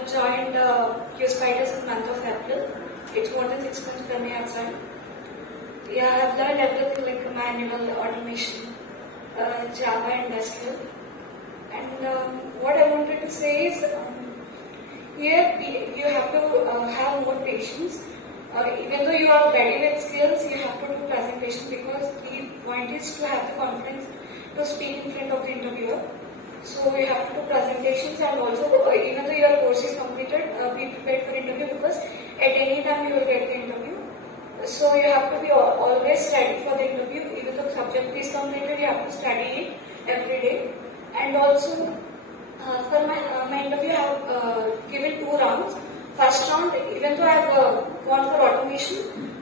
have joined QSpiders in the month of April. It's more than 6 months for me outside. Yeah, I've learned everything like manual, automation, Java and SQL. And what I wanted to say is, here you have to have more patience. Even though you are ready with skills, you have to do presentation because the point is to have the confidence to speak in front of the interviewer. So you have to do presentations, and also even though your course is completed, be prepared for interview because at any time you will get the interview. So you have to be always ready for the interview. Even though the subject is completed, you have to study it every day. And also for my interview, I have given 2 rounds. First round, even though I have gone for automation,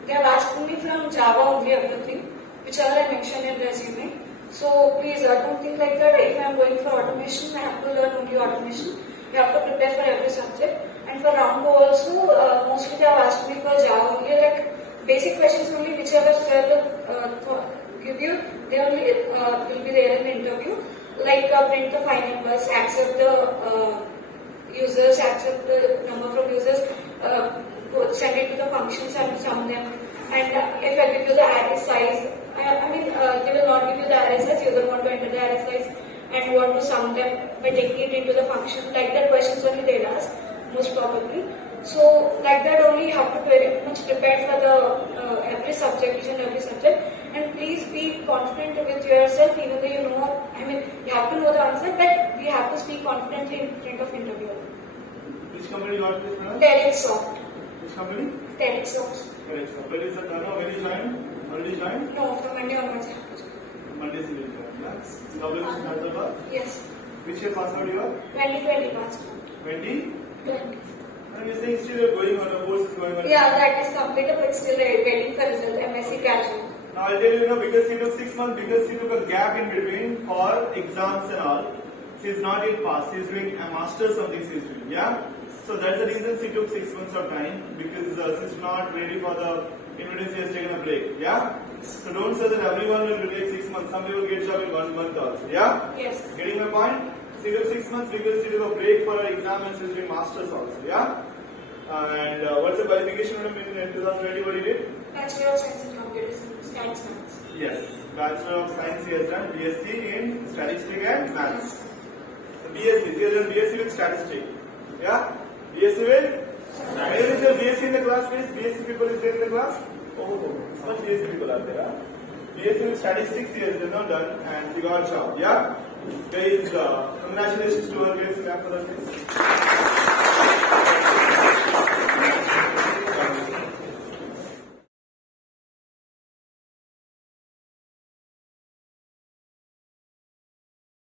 they have asked me from Java only everything, whichever I mentioned in resume. So please don't think like that. If I am going for automation, I have to learn only automation. You have to prepare for every subject. And for round 2 also, mostly they have asked me for Java only, like basic questions only, whichever sir will give you, they only will be there in the interview. Like print the 5 numbers, accept the users, accept the number from users, send it to the functions and sum them. And if I give you the array size, they will not give you the array size, you don't want to enter the array size and want to sum them by taking it into the function. Like that questions only they'll ask, most probably. So like that only you have to be very much prepared for the every subject, each and every subject. And please be confident with yourself, even though you know, you have to know the answer, but we have to speak confidently in front of interviewer. Which company you are with? Terexsoft. Which company? Terexsoft. Terexsoft. When is the turnover? When you joined? Already joined? No, from Monday onwards. Monday you will join. Yeah. Double Hyderabad? Yes. Which year pass out you are? 2020 passed. 20? 20. And you saying still you're going on, the course is going on? Yeah, that is completed, but still waiting for result. MSc graduate. Now I'll tell you, because he took 6 months, because he took a gap in between for exams and all. She's not yet passed. She's doing a master's something she's doing. Yeah. So that's the reason she took 6 months of time, because she's not ready for the immediately she has taken a break. Yeah. So don't say that everyone will take 6 months. Some people get job in 1 month also. Yeah. Yes. Getting my point? She took 6 months because she took a break for her exam and she's doing masters also. Yeah. And what's the qualification in 2020? What you did? Bachelor of Science in Computer Science. Yes. Bachelor of Science he has done. BSc in Statistics and Maths. So BSc. He has done BSc with Statistics. Yeah. BSc with? Where is the BSc in the class? Please. BSc people is there in the class? Oh, so much BSc people are there. BSc with Statistics he has done and he got a job. Yeah. Guys, congratulations to our guests. Clap for the